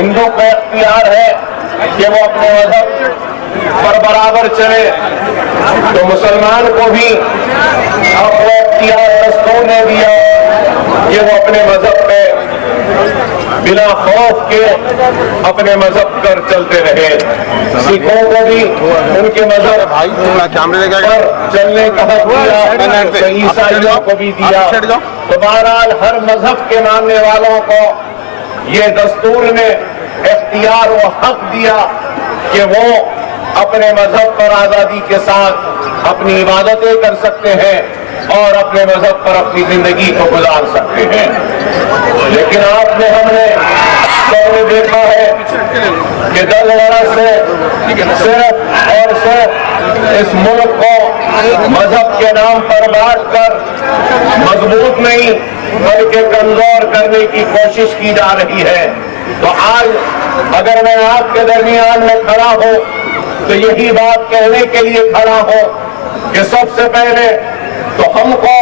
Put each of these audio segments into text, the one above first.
ہندو کا اختیار ہے کہ وہ اپنے مذہب پر برابر چلے، تو مسلمان کو بھی اپنا اختیار دستور نے دیا کہ وہ اپنے مذہب پہ بلا خوف کے اپنے مذہب پر چلتے رہے۔ سکھوں کو بھی ان کے مذہب پر چلنے کا حق دیا، عیسائیوں کو بھی دیا۔ تو بہرحال ہر مذہب کے ماننے والوں کو یہ دستور نے اختیار و حق دیا کہ وہ اپنے مذہب پر آزادی کے ساتھ اپنی عبادتیں کر سکتے ہیں اور اپنے مذہب پر اپنی زندگی کو گزار سکتے ہیں۔ لیکن ہم نے دیکھا ہے کہ 10 برس سے صرف اور صرف اس ملک کو مذہب کے نام پر بانٹ کر مضبوط نہیں بلکہ کمزور کرنے کی کوشش کی جا رہی ہے۔ تو آج اگر میں آپ کے درمیان میں کھڑا ہوں تو یہی بات کہنے کے لیے کھڑا ہوں کہ سب سے پہلے تو ہم کو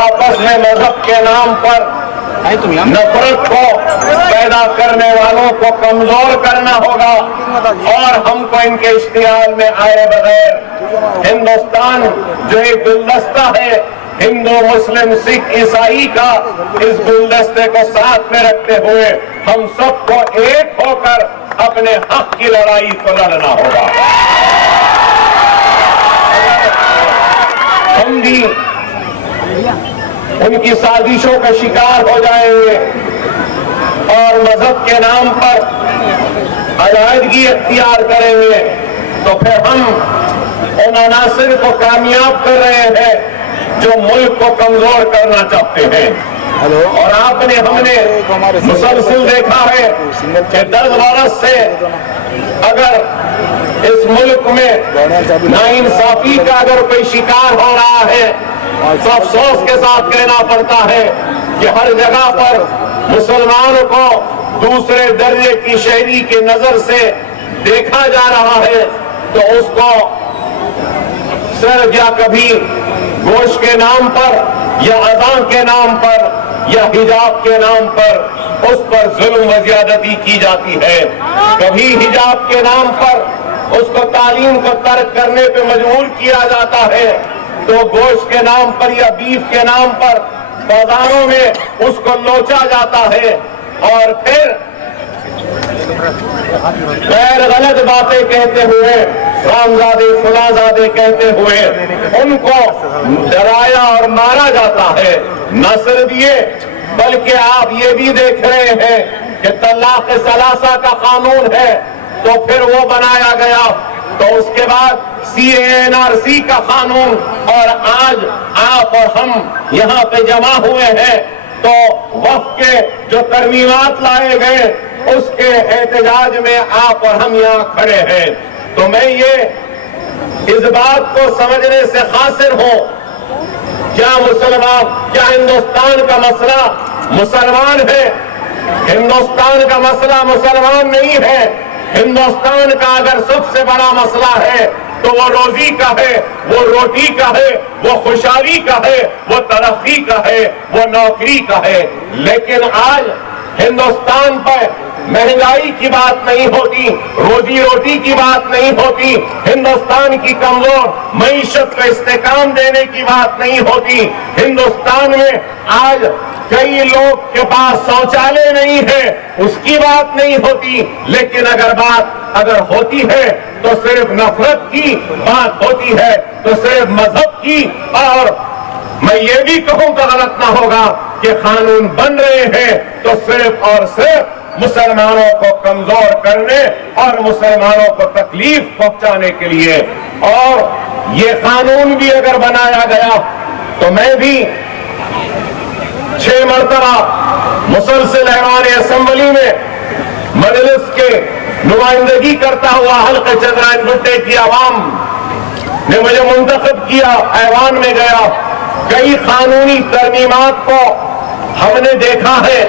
آپس میں مذہب کے نام پر نفرت کو پیدا کرنے والوں کو کمزور کرنا ہوگا، اور ہم کو ان کے اشتعال میں آئے بغیر ہندوستان جو ایک گلدستہ ہے ہندو مسلم سکھ عیسائی کا، اس گلدستے کو ساتھ میں رکھتے ہوئے ہم سب کو ایک ہو کر اپنے حق کی لڑائی کو لڑنا ہوگا۔ ہم بھی ان کی سازشوں کا شکار ہو جائیں گے اور مذہب کے نام پر علیحدگی اختیار کریں گے تو پھر ہم ان عناصر کو کامیاب کر رہے ہیں جو ملک کو کمزور کرنا چاہتے ہیں۔ اور ہم نے مسلسل دیکھا ہے کہ 10 برس سے اگر اس ملک میں ناانصافی کا اگر کوئی شکار ہو رہا ہے تو افسوس کے ساتھ کہنا پڑتا ہے کہ ہر جگہ پر مسلمان کو دوسرے درجے کی شہری کی نظر سے دیکھا جا رہا ہے، تو اس کو صرف یا کبھی گوشت کے نام پر یا اذان کے نام پر یا حجاب کے نام پر اس پر ظلم و زیادتی کی جاتی ہے، کبھی حجاب کے نام پر اس کو تعلیم کو ترک کرنے پہ مجبور کیا جاتا ہے، تو گوشت کے نام پر یا بیف کے نام پر بازاروں میں اس کو لوچا جاتا ہے، اور پھر غیر غلط باتیں کہتے ہوئے رامزادے فلاں کہتے ہوئے ان کو ڈرایا اور مارا جاتا ہے۔ نہ صرف یہ بلکہ آپ یہ بھی دیکھ رہے ہیں کہ طلاق ثلاثہ کا قانون ہے تو پھر وہ بنایا گیا، تو اس کے بعد CANRC کا قانون، اور آج آپ اور ہم یہاں پہ جمع ہوئے ہیں تو وقت کے جو ترمیمات لائے گئے اس کے احتجاج میں آپ اور ہم یہاں کھڑے ہیں۔ تو میں یہ اس بات کو سمجھنے سے قاصر ہوں، کیا ہندوستان کا مسئلہ مسلمان ہے؟ ہندوستان کا مسئلہ مسلمان نہیں ہے۔ ہندوستان کا اگر سب سے بڑا مسئلہ ہے تو وہ روزی کا ہے، وہ روٹی کا ہے، وہ خوشحالی کا ہے، وہ ترقی کا ہے، وہ نوکری کا ہے۔ لیکن آج ہندوستان پر مہنگائی کی بات نہیں ہوتی، روزی روٹی کی بات نہیں ہوتی، ہندوستان کی کمزور معیشت کو استحکام دینے کی بات نہیں ہوتی۔ ہندوستان میں آج کئی لوگ کے پاس شوچالے نہیں ہے، اس کی بات نہیں ہوتی، لیکن اگر ہوتی ہے تو صرف نفرت کی بات ہوتی ہے، تو صرف مذہب کی، اور میں یہ بھی کہوں تو غلط نہ ہوگا کہ قانون بن رہے ہیں تو صرف اور صرف مسلمانوں کو کمزور کرنے اور مسلمانوں کو تکلیف پہنچانے کے لیے۔ اور یہ قانون بھی اگر بنایا گیا تو میں بھی 6 مرتبہ مسلسل ایوان اسمبلی میں مجلس کے نمائندگی کرتا ہوا حلقہ چندرائن گٹے کی عوام نے مجھے منتخب کیا، ایوان میں گیا، کئی قانونی ترمیمات کو ہم نے دیکھا ہے،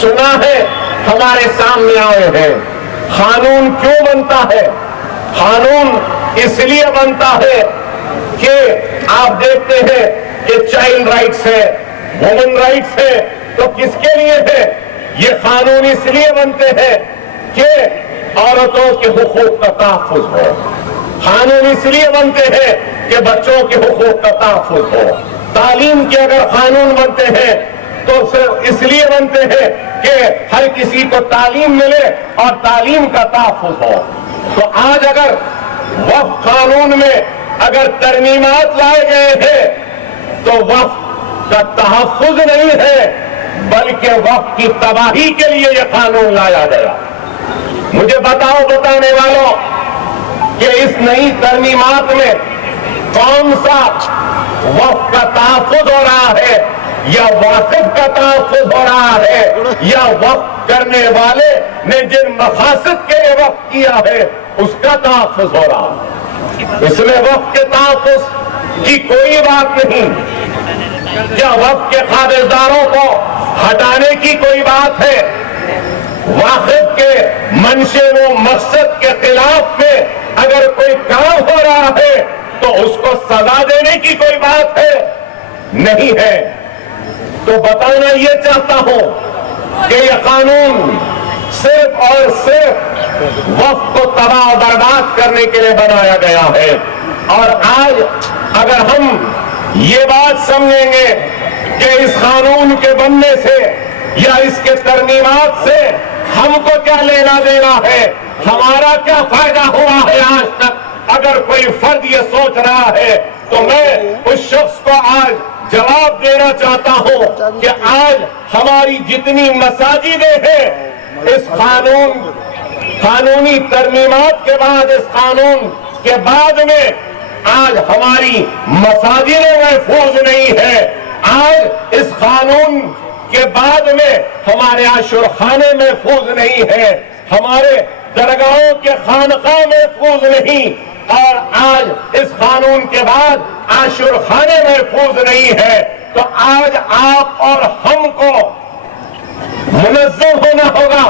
سنا ہے، ہمارے سامنے آئے ہیں۔ قانون کیوں بنتا ہے؟ قانون اس لیے بنتا ہے کہ آپ دیکھتے ہیں کہ چائلڈ رائٹس ہے، وومن رائٹس ہے، تو کس کے لیے ہے؟ یہ قانون اس لیے بنتے ہیں کہ عورتوں کے حقوق کا تحفظ ہو، قانون اس لیے بنتے ہیں کہ بچوں کے حقوق کا تحفظ ہو، تعلیم کے اگر قانون بنتے ہیں تو صرف اس لیے بنتے ہیں کہ ہر کسی کو تعلیم ملے اور تعلیم کا تحفظ ہو۔ تو آج اگر وقف قانون میں اگر ترمیمات لائے گئے ہیں تو وقف کا تحفظ نہیں ہے بلکہ وقف کی تباہی کے لیے یہ قانون لایا گیا۔ مجھے بتاؤ بتانے والوں کہ اس نئی ترمیمات میں کون سا وقف کا تحفظ ہو رہا ہے، یا واقف کا تحفظ ہو رہا ہے، یا وقف کرنے والے نے جن مقاصد کے لیے وقف کیا ہے اس کا تحفظ ہو رہا ہے۔ اس میں وقف کے تحفظ کی کوئی بات نہیں، کیا وقف کے قابضداروں کو ہٹانے کی کوئی بات ہے؟ واقف کے منشے و مقصد کے خلاف میں اگر کوئی کام ہو رہا ہے تو اس کو سزا دینے کی کوئی بات ہے؟ نہیں ہے۔ تو بتانا یہ چاہتا ہوں کہ یہ قانون صرف اور صرف وقف کو تباہ و برباد کرنے کے لیے بنایا گیا ہے۔ اور آج اگر ہم یہ بات سمجھیں گے کہ اس قانون کے بننے سے یا اس کے ترمیمات سے ہم کو کیا لینا دینا ہے، ہمارا کیا فائدہ ہوا ہے آج تک، اگر کوئی فرد یہ سوچ رہا ہے تو میں اس شخص کو آج جواب دینا چاہتا ہوں کہ آج ہماری جتنی مساجدیں ہیں اس قانونی ترمیمات کے بعد، اس قانون کے بعد میں آج ہماری مساجدیں محفوظ نہیں ہے۔ آج اس قانون کے بعد میں ہمارے عاشورخانے محفوظ نہیں ہے، ہمارے درگاہوں کے خانقاہ محفوظ نہیں، اور آج اس قانون کے بعد عاشورخانے محفوظ نہیں ہے۔ تو آج آپ اور ہم کو منظم ہونا ہوگا،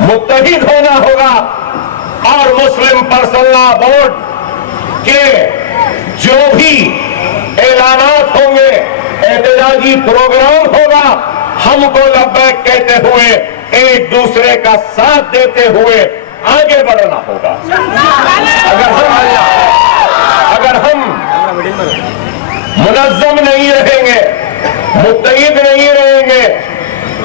متحد ہونا ہوگا، اور مسلم پرسنل لا بورڈ کے جو بھی اعلانات ہوں گے، احتجاجی پروگرام ہوگا، ہم کو لبیک کہتے ہوئے ایک دوسرے کا ساتھ دیتے ہوئے آگے بڑھنا ہوگا۔ اگر ہم منظم نہیں رہیں گے، متحد نہیں رہیں گے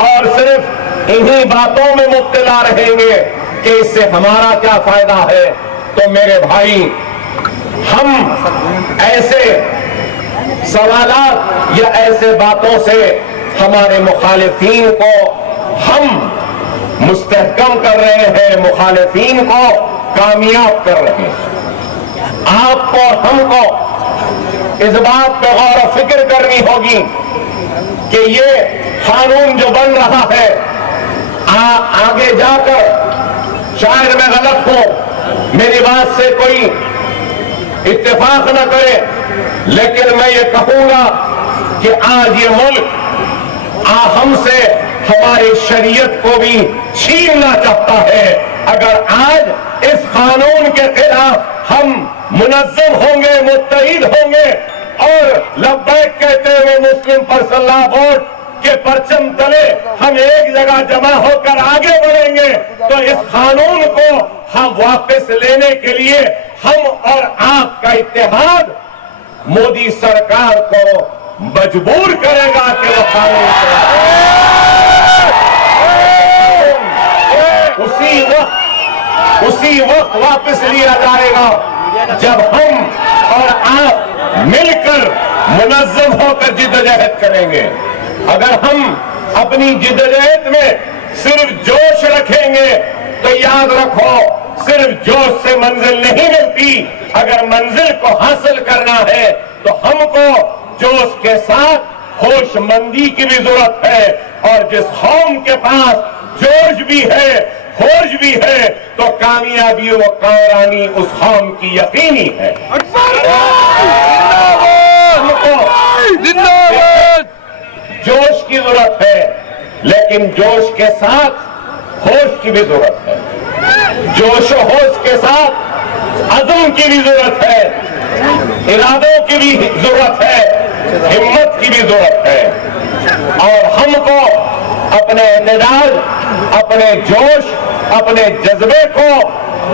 اور صرف انہی باتوں میں مبتلا رہیں گے کہ اس سے ہمارا کیا فائدہ ہے، تو میرے بھائی ہم ایسے سوالات یا ایسے باتوں سے ہمارے مخالفین کو ہم مستحکم کر رہے ہیں، مخالفین کو کامیاب کر رہے ہیں۔ آپ کو اور ہم کو اس بات پہ غور و فکر کرنی ہوگی کہ یہ قانون جو بن رہا ہے آگے جا کر، شاید میں غلط ہوں، میری بات سے کوئی اتفاق نہ کرے، لیکن میں یہ کہوں گا کہ آج یہ ملک ہم سے ہماری شریعت کو بھی چھیننا چاہتا ہے۔ اگر آج اس قانون کے خلاف ہم منظم ہوں گے، متحد ہوں گے اور لبیک کہتے ہوئے مسلم پرسنل لا بورڈ کے پرچم تلے ہم ایک جگہ جمع ہو کر آگے بڑھیں گے تو اس قانون کو ہم واپس لینے کے لیے ہم اور آپ کا اتحاد مودی سرکار کو مجبور کرے گا کہ وہ قانون اسی وقت واپس لیا جائے گا جب ہم اور آپ مل کر منظم ہو کر جدوجہد کریں گے۔ اگر ہم اپنی جدوجہد میں صرف جوش رکھیں گے تو یاد رکھو صرف جوش سے منزل نہیں ملتی، اگر منزل کو حاصل کرنا ہے تو ہم کو جوش کے ساتھ ہوش مندی کی بھی ضرورت ہے، اور جس قوم کے پاس جوش بھی ہے، ہوش بھی ہے، تو کامیابی و کامرانی اس قوم کی یقینی ہے۔ جوش کی ضرورت ہے، لیکن جوش کے ساتھ ہوش کی بھی ضرورت ہے، جوش و ہوش کے ساتھ عزم کی بھی ضرورت ہے، ارادوں کی بھی ضرورت ہے، ہمت کی بھی ضرورت ہے، اور ہم کو اپنے اعتدال، اپنے جوش، اپنے جذبے کو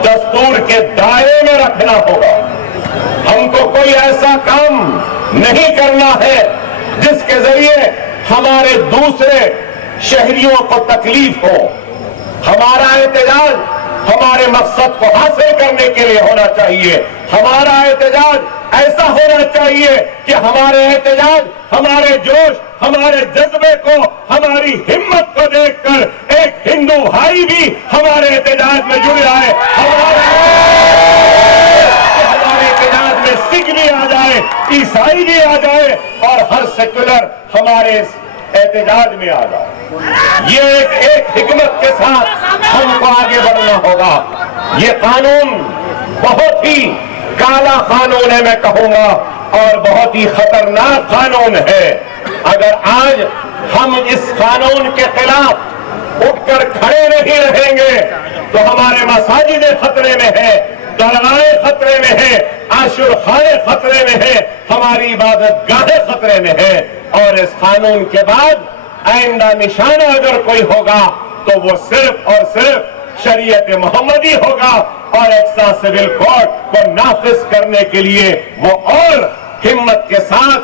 دستور کے دائرے میں رکھنا ہوگا۔ ہم کو کوئی ایسا کام نہیں کرنا ہے جس کے ذریعے ہمارے دوسرے شہریوں کو تکلیف ہو۔ ہمارا احتجاج ہمارے مقصد کو حاصل کرنے کے لیے ہونا چاہیے۔ ہمارا احتجاج ایسا ہونا چاہیے کہ ہمارے احتجاج، ہمارے جوش، ہمارے جذبے کو، ہماری ہمت کو دیکھ کر ایک ہندو بھائی بھی ہمارے احتجاج میں جڑ جائے، ہمارے احتجاج میں سکھ بھی آ جائے، عیسائی بھی آ جائے اور ہر سیکولر ہمارے احتجاج میں آ جائے۔ یہ ایک حکمت کے ساتھ ہم کو آگے بڑھنا ہوگا۔ یہ قانون بہت ہی کالا قانون ہے میں کہوں گا، اور بہت ہی خطرناک قانون ہے۔ اگر آج ہم اس قانون کے خلاف اٹھ کر کھڑے نہیں رہیں گے تو ہمارے مساجد خطرے میں ہے، درگاہیں خطرے میں ہے، عاشورخانے خطرے میں ہے، ہماری عبادت گاہیں خطرے میں ہے، اور اس قانون کے بعد آئندہ نشانہ اگر کوئی ہوگا تو وہ صرف اور صرف شریعت محمدی ہوگا، اور ایکسا سول کوڈ کو نافذ کرنے کے لیے وہ اور ہمت کے ساتھ،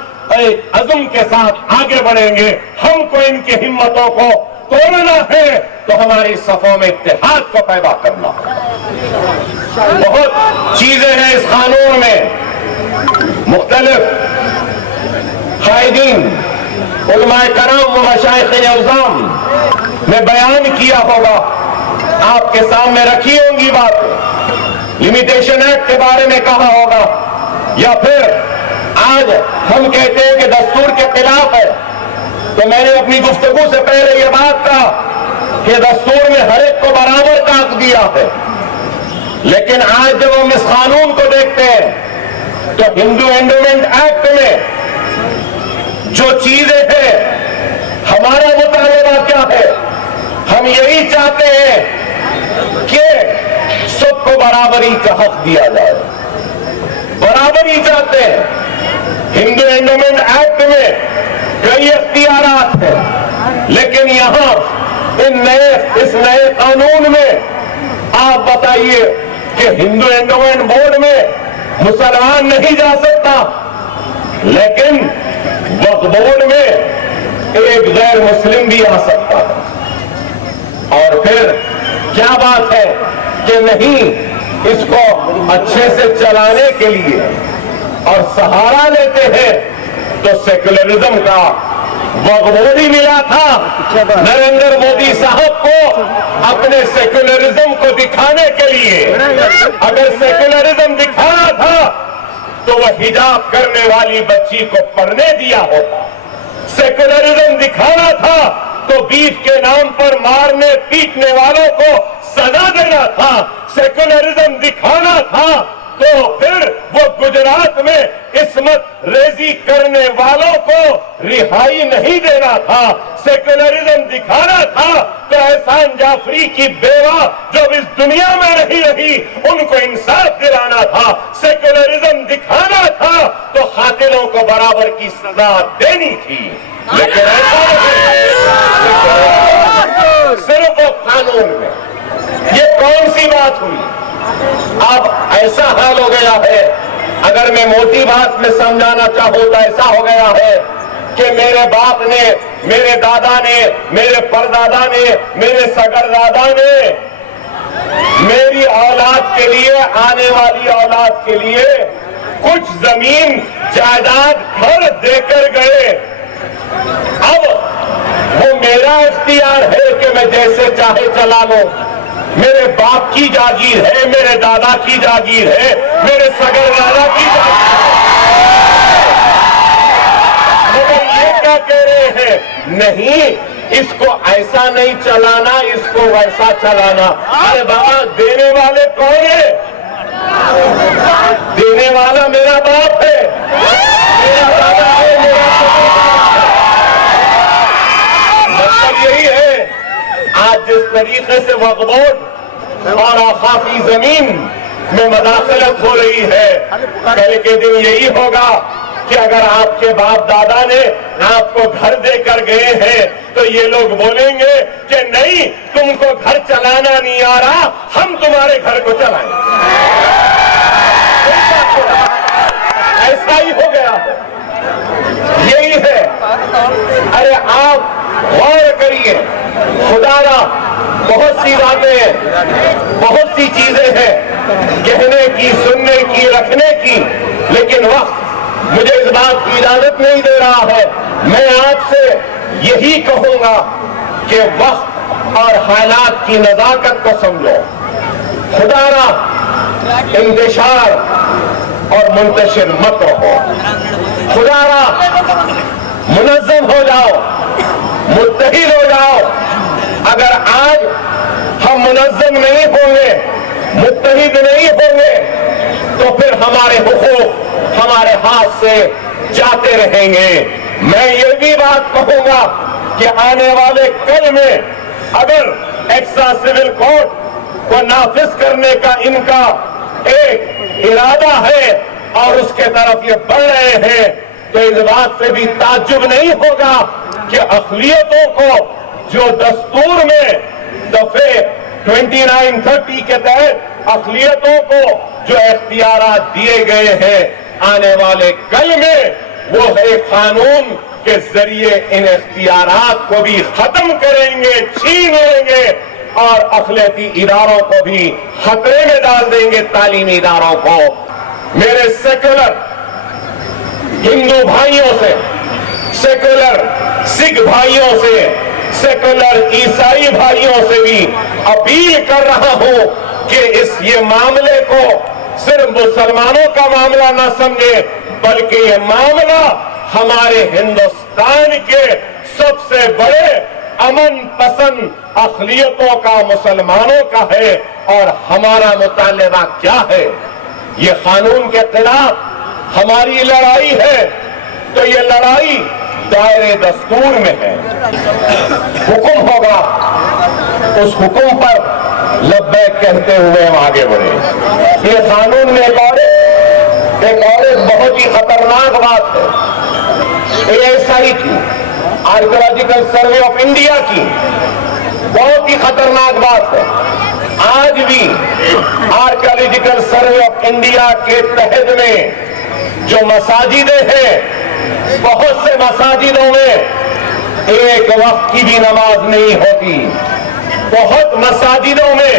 عزم کے ساتھ آگے بڑھیں گے۔ ہم کو ان کی ہمتوں کو توڑنا ہے تو ہماری صفوں میں اتحاد کو پیدا کرنا ہے۔ بہت چیزیں ہیں اس قانون میں، مختلف قائدین، علماء کرام و مشائخ اعظام نے بیان کیا ہوگا، آپ کے سامنے رکھی ہوں گی بات، لمیٹیشن ایکٹ کے بارے میں کہا ہوگا، یا پھر آج ہم کہتے ہیں کہ دستور کے خلاف ہے، تو میں نے اپنی گفتگو سے پہلے یہ بات کہا کہ دستور میں ہر ایک کو برابر کا حق دیا ہے، لیکن آج جب ہم اس قانون کو دیکھتے ہیں تو ہندو اینڈومنٹ ایکٹ میں جو چیزیں ہیں، ہمارا مطالبہ کیا ہے؟ ہم یہی چاہتے ہیں کہ سب کو برابری کا حق دیا جائے، برابری چاہتے ہیں۔ ہندو اینڈومنٹ ایکٹ میں کئی اختیارات ہیں، لیکن یہاں اس نئے قانون میں آپ بتائیے کہ ہندو اینڈومنٹ بورڈ میں مسلمان نہیں جا سکتا، لیکن وقف بورڈ میں ایک غیر مسلم بھی آ سکتا ہے۔ اور پھر کیا بات ہے کہ نہیں، اس کو اچھے سے چلانے کے لیے اور سہارا لیتے ہیں تو سیکولرزم کا وقف بورڈ ہی ملا تھا نریندر مودی صاحب کو اپنے سیکولرزم کو دکھانے کے لیے۔ اگر سیکولرزم دکھانا تھا تو وہ حجاب کرنے والی بچی کو پڑھنے دیا ہوتا، سیکولرزم دکھانا تھا تو بیف کے نام پر مارنے پیٹنے والوں کو سزا دینا تھا، سیکولرزم دکھانا تھا تو پھر وہ گجرات میں عصمت ریزی کرنے والوں کو رہائی نہیں دینا تھا، سیکولرزم دکھانا تھا تو احسان جعفری کی بیوہ جو اس دنیا میں نہیں رہی ان کو انصاف دلانا تھا، سیکولرزم دکھانا تھا تو قاتلوں کو برابر کی سزا دینی تھی، لیکن ایسا صرف وہ قانون میں۔ یہ کون سی بات ہوئی؟ اب ایسا حال ہو گیا ہے، اگر میں موٹی بات میں سمجھانا چاہوں تو ایسا ہو گیا ہے کہ میرے باپ نے، میرے دادا نے، میرے پردادا نے، میرے سگردادا نے میری اولاد کے لیے، آنے والی اولاد کے لیے کچھ زمین جائیداد گھر دے کر گئے۔ اب وہ میرا اختیار ہے کہ میں جیسے چاہے چلا لوں، میرے باپ کی جاگیر ہے، میرے دادا کی جاگیر ہے، میرے سگردادا کی جاگیر ہے، مگر یہ کیا کہہ رہے ہیں؟ نہیں، اس کو ایسا نہیں چلانا، اس کو ویسا چلانا۔ ارے بابا، دینے والے کون ہیں؟ دینے والا میرا باپ ہے، میرا دادا ہے، میرا مطلب یہی ہے۔ آج جس طریقے سے وقف بورڈ اور آفاقی زمین میں مداخلت ہو رہی ہے، کل کے دن یہی ہوگا کہ اگر آپ کے باپ دادا نے آپ کو گھر دے کر گئے ہیں تو تو یہ لوگ بولیں گے کہ نہیں، تم کو گھر چلانا نہیں آ رہا، ہم تمہارے گھر کو چلائیں۔ ایسا ہی ہو گیا، یہی ہے۔ ارے آپ غور کریے، خدا را بہت سی باتیں ہیں، بہت سی چیزیں ہیں کہنے کی، سننے کی، رکھنے کی، لیکن وقت مجھے اس بات کی اجازت نہیں دے رہا ہے۔ میں آپ سے یہی کہوں گا کہ وقت اور حالات کی نزاکت کو سمجھو، خدا را انتشار اور منتشر مت رہو، خدا را منظم ہو جاؤ، متحد ہو جاؤ۔ اگر آج ہم منظم نہیں ہوں گے، متحد نہیں ہوں گے، تو پھر ہمارے حقوق ہمارے ہاتھ سے جاتے رہیں گے۔ میں یہ بھی بات کہوں گا کہ آنے والے کل میں اگر ایکسٹرا سول کوڈ کو نافذ کرنے کا ان کا ایک ارادہ ہے اور اس کے طرف یہ بڑھ رہے ہیں، تو اس بات سے بھی تعجب نہیں ہوگا کہ اقلیتوں کو جو دستور میں دفعے 2930 کے تحت اقلیتوں کو جو اختیارات دیے گئے ہیں، آنے والے کل میں وہ ایک قانون کے ذریعے ان اختیارات کو بھی ختم کریں گے، چھین لیں گے اور اقلیتی اداروں کو بھی خطرے میں ڈال دیں گے، تعلیمی اداروں کو۔ میرے سیکولر ہندو بھائیوں سے، سیکولر سکھ بھائیوں سے، سیکولر عیسائی بھائیوں سے بھی اپیل کر رہا ہوں کہ یہ معاملے کو صرف مسلمانوں کا معاملہ نہ سمجھے، بلکہ یہ معاملہ ہمارے ہندوستان کے سب سے بڑے امن پسند اقلیتوں کا، مسلمانوں کا ہے۔ اور ہمارا مطالبہ کیا ہے؟ یہ قانون کے خلاف ہماری لڑائی ہے، تو یہ لڑائی دائرے دستور میں ہے۔ حکم ہوگا، اس حکم پر لبیک کہتے ہوئے ہم آگے بڑھیں۔ یہ قانون میں ایک اور بہت ہی خطرناک بات ہے، ASI کی، آرکیولوجیکل سروے آف انڈیا کی بہت ہی خطرناک بات ہے۔ آج بھی آرکیولوجیکل سروے آف انڈیا کے تحت میں جو مساجدیں ہیں، بہت سے مساجدوں میں ایک وقت کی بھی نماز نہیں ہوتی، بہت مساجدوں میں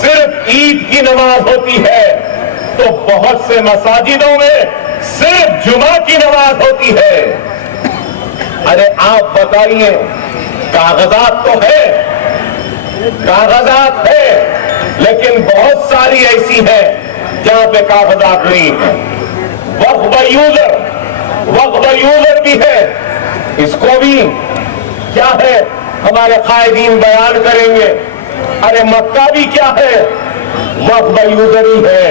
صرف عید کی نماز ہوتی ہے، تو بہت سے مساجدوں میں صرف جمعہ کی نماز ہوتی ہے۔ ارے آپ بتائیے، کاغذات تو ہے، کاغذات ہے، لیکن بہت ساری ایسی ہیں جہاں پہ کاغذات نہیں ہیں۔ وقف یوزر بھی ہے، اس کو بھی کیا ہے ہمارے قائدین بیان کریں گے۔ ارے مکہ بھی کیا ہے؟ وقف یوزر ہی ہے۔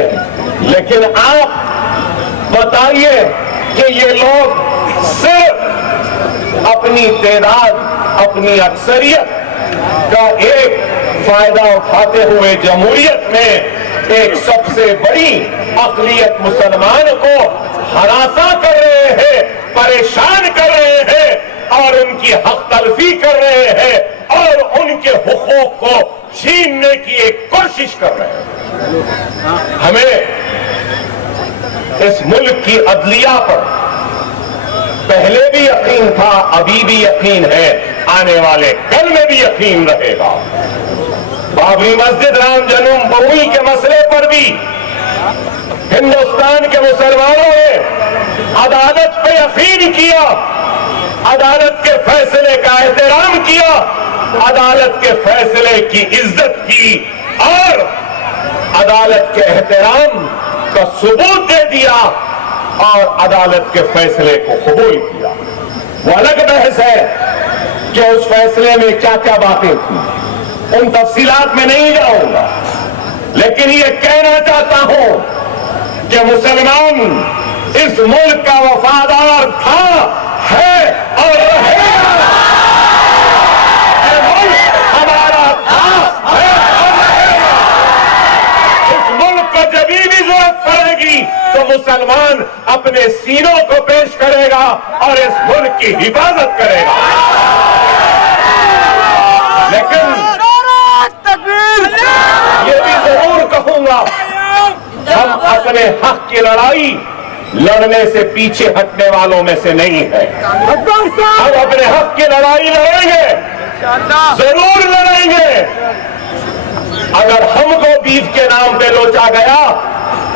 لیکن آپ بتائیے کہ یہ لوگ صرف اپنی تعداد، اپنی اکثریت کا ایک فائدہ اٹھاتے ہوئے جمہوریت میں ایک سب سے بڑی اقلیت مسلمان کو ہراساں کر رہے ہیں، پریشان کر رہے ہیں اور ان کی حق تلفی کر رہے ہیں اور ان کے حقوق کو چھیننے کی ایک کوشش کر رہے ہیں۔ ہمیں اس ملک کی عدلیہ پر پہلے بھی یقین تھا، ابھی بھی یقین ہے، آنے والے کل میں بھی یقین رہے گا۔ بابری مسجد، رام جنم بھومی کے مسئلے پر بھی ہندوستان کے مسلمانوں نے عدالت پہ یقین کیا، عدالت کے فیصلے کا احترام کیا، عدالت کے فیصلے کی عزت کی اور عدالت کے احترام کا ثبوت دے دیا اور عدالت کے فیصلے کو قبول کیا۔ وہ الگ بحث ہے کہ اس فیصلے میں کیا کیا باتیں تھیں، ان تفصیلات میں نہیں جاؤں گا، لیکن یہ کہنا چاہتا ہوں کہ مسلمان اس ملک کا وفادار تھا، ہے اور رہے گا۔ یہ ملک ہمارا تھا، ہے اور رہے گا۔ اس ملک کو جب بھی ضرورت پڑے گی تو مسلمان اپنے سینوں کو پیش کرے گا اور اس ملک کی حفاظت کرے گا۔ لیکن یہ بھی ضرور کہوں گا ہم اپنے حق کی لڑائی لڑنے سے پیچھے ہٹنے والوں میں سے نہیں ہے. ہم اپنے حق کی لڑائی لڑیں گے, ضرور لڑیں گے. اگر ہم کو بیف کے نام پہ لوچا گیا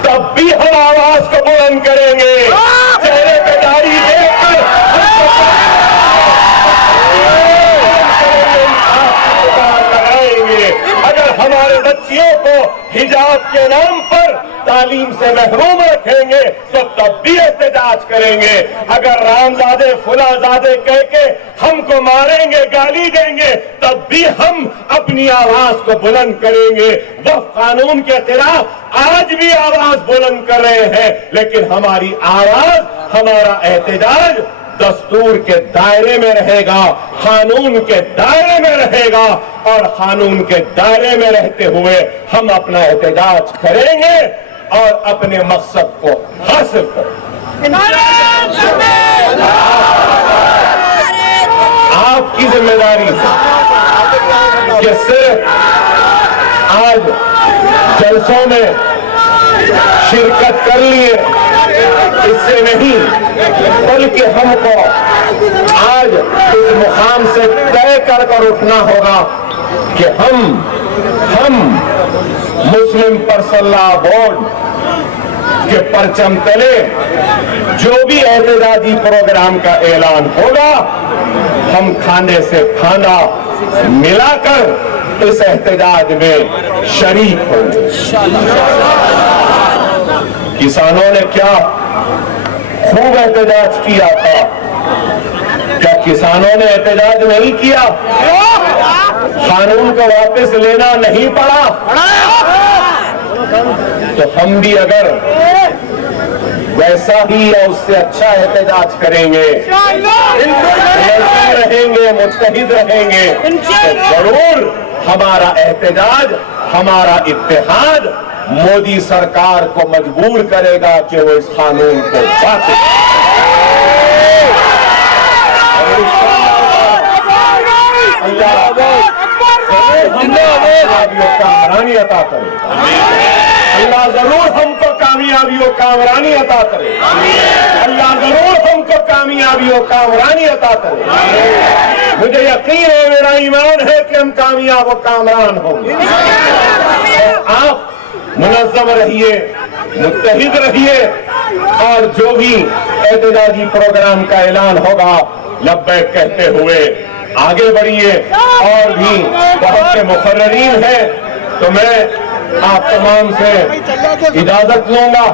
تب بھی ہم آواز کو بلند کریں گے. چہرے پہ داڑھی دیکھ کر لگائیں گے. اگر ہمارے بچیوں کو حجاب کے نام پر تعلیم سے محروم رکھیں گے تو تب بھی احتجاج کریں گے. اگر رامزادے فلاں-زادے کہہ کے ہم کو ماریں گے, گالی دیں گے, تب بھی ہم اپنی آواز کو بلند کریں گے. وقف قانون کے خلاف آج بھی آواز بلند کر رہے ہیں, لیکن ہماری آواز, ہمارا احتجاج دستور کے دائرے میں رہے گا, قانون کے دائرے میں رہے گا, اور قانون کے دائرے میں رہتے ہوئے ہم اپنا احتجاج کریں گے اور اپنے مقصد کو حاصل کریں گے. آپ کی ذمہ داری ہے کہ صرف آج جلسوں میں شرکت کر لیے اس سے نہیں, بلکہ ہم کو آج اس مقام سے طے کر اٹھنا ہوگا کہ ہم مسلم پرسنل لا بورڈ کے پرچم تلے جو بھی احتجاجی پروگرام کا اعلان ہوگا ہم کھانے سے کھانا ملا کر اس احتجاج میں شریک ہوں گے. کسانوں نے کیا خوب احتجاج کیا تھا, کیا کسانوں نے احتجاج نہیں کیا؟ قانون کو واپس لینا نہیں پڑا. تو ہم بھی اگر ویسا ہی یا اس سے اچھا احتجاج کریں گے, رہیں گے, متحد رہیں گے, تو ضرور ہمارا احتجاج, ہمارا اتحاد مودی سرکار کو مجبور کرے گا کہ وہ اس قانون کو واپس کامرانی عطا کرے. اللہ ضرور ہم کو کامیابی و کامرانی عطا کرے. اللہ ضرور ہم کو کامیابی و کامرانی عطا کرے. مجھے یقین ہے, میرا ایمان ہے کہ ہم کامیاب و کامران ہوں گے. آپ منظم رہیے, متحد رہیے, اور جو بھی احتجاجی پروگرام کا اعلان ہوگا لبیک کہتے ہوئے آگے بڑھیے. اور بھی بہت سے مقررین ہیں, تو میں آپ تمام سے اجازت لوں گا.